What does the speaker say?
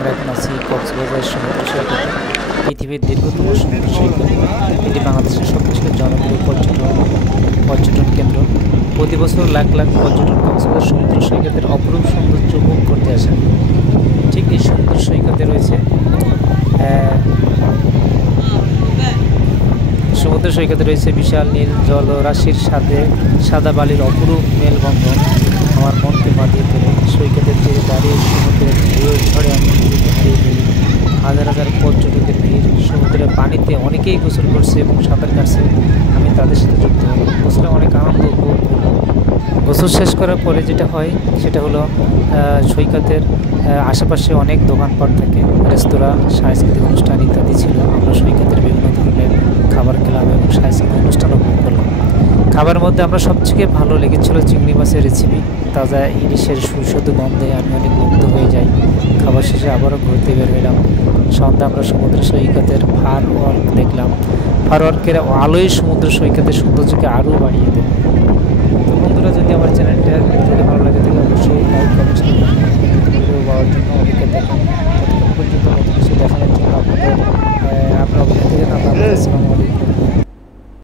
আমরা এখন আছি কক্সবাজার সমুদ্র সৈকতে। পৃথিবীর দীর্ঘতম সমুদ্র সৈকত, এটি বাংলাদেশের সবচেয়ে জনপ্রিয় পর্যটন কেন্দ্র। প্রতি বছর লাখ লাখ পর্যটক কক্সবাজার সমুদ্র সৈকতের অপরূপ সৌন্দর্য উপভোগ করতে আসেন। ঠিক এই সমুদ্র সৈকতে রয়েছে বিশাল নীল জলরাশির সাথে সাদা বালির অপরূপ মেলবন্ধন আমার মনকে মাতিয়ে তোলে। সৈকতের তীরে দাঁড়িয়ে সমুদ্রের ঢেউয়ের ঝড়ে আমি হারিয়ে ফেলি। হাজার হাজার পর্যটকের ভিড়, সমুদ্রের পানিতে অনেকেই গোসল করছে এবং সাঁতার কাটছে। আমি তাদের সাথে যুক্ত হলাম, গোসলে অনেক আনন্দ উপভোগ করলাম। গোসল শেষ করার পরে যেটা হয় সেটা হলো সৈকতের আশেপাশে অনেক দোকানপাট থাকে, রেস্তোরাঁ, সাংস্কৃতিক অনুষ্ঠান ইত্যাদি ছিল। আমরা সৈকতের বিভিন্ন ধরনের খাবার খেলাম এবং সাংস্কৃতিক অনুষ্ঠান উপভোগ করলাম। খাবারের মধ্যে আমরা সবথেকে ভালো লেগেছিল চিংড়ি মাছের রেসিপি। তাজা ইলিশের সুস্বাদু গন্ধে আমি অনেক মুগ্ধ হয়ে যাই। খাবার শেষে আবারও ঘুরতে বের হলাম। সন্ধ্যা আমরা সমুদ্র সৈকতের ফায়ার ওয়ার্ক দেখলাম। ফায়ার ওয়ার্কের আলোয় সমুদ্র সৈকতের সৌন্দর্যকে আরও বাড়িয়ে দেয়।